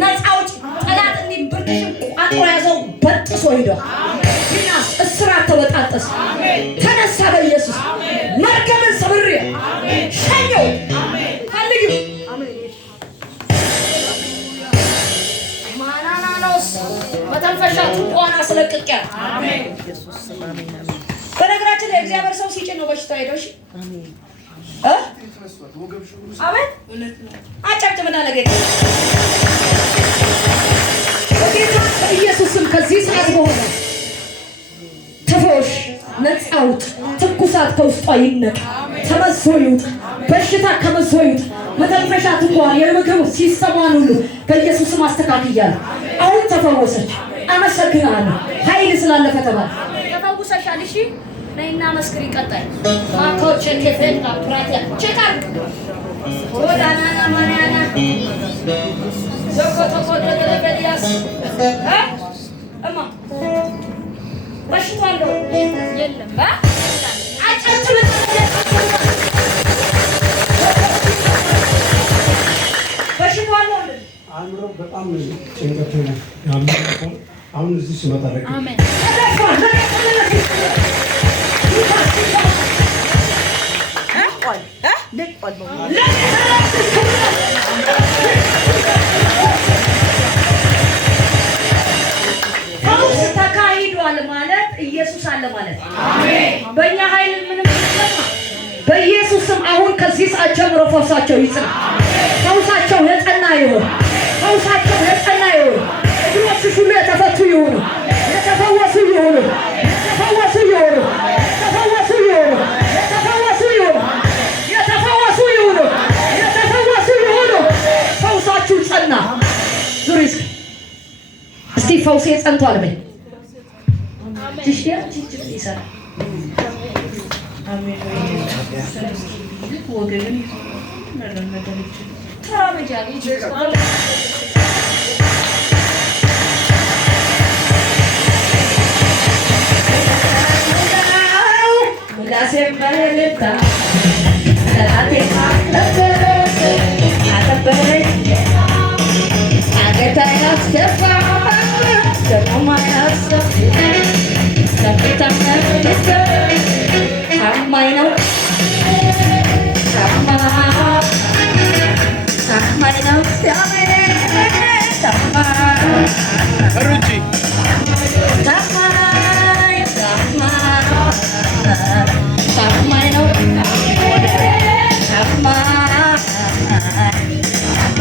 ነፃ አውጪ ጠላት እንዲህ ብርድሽን ቋጥሮ ያዘው በጥሶ ሄዶ ቢናስ እስራት ተበጣጠሰ ተነሳ በኢየሱስ መርገምን ሰብሬ ሸኘው ፈልጊው ማናናኖስ መተንፈሻ ቱቦና ስለቅቄ አሜን ኢየሱስ አሜን በነገራችን ላይ እግዚአብሔር ሰው ሲጭን ነው በሽታ ሄዶ እሺ አሜን አጨብጭብና ለጌታ በኢየሱስም ከዚህ ሰዓት በኋላ ተፈወሽ ነፃ አውጥ ትኩሳት ከውስጧ ይነቃ ተመዞ ይውጣ በሽታ ከመዞ ይውጣ መተንፈሻ ትንኳን የምግብ ሲስተሟን ሁሉ በኢየሱስም አስተካክያለሁ አሁን ተፈወሰች አመሰግናለሁ ኃይል ስላለፈ ተባለ ተፈውሰሻል እሺ ነይና መስክሪ ቀጣይ ማኮች ከፈንታ ፕራቲያ ቼካር ወዳናና ማናና ዘኮቶ ደረበሊያስ እማ በሽታው የለም አጨብጭብ በሽታው አምሮ በጣም ጭንቀት ነው አሁን እዚህ ሲመጣ አሜን ተካሂዷል ማለት ኢየሱስ አለ ማለት አሜን በእኛ ኃይል ምንም በኢየሱስም አሁን ከዚህ ሰዓት ጀምሮ ፈውሳቸው ይጽና ፈውሳቸው የጸና ይሁን ፈውሳቸው የጸና ይሁን እግሮች ሁሉ የተፈቱ ይሁኑ የተፈወሱ ይሁኑ የተፈወሱ ይሁኑ የተፈወሱ ይሁኑ የተፈወሱ ይሁኑ የተፈወሱ ይሁኑ የተፈወሱ ይሁኑ ፈውሳችሁ ጸና ዙሪስ እስቲ ፈውሴ ጸንቷል በይ ዲሽያ ዲሽ ይሰራ አሜን ወገን መረመደልች ተራበጃሊ Sembalita, la teta, la perece, la perece.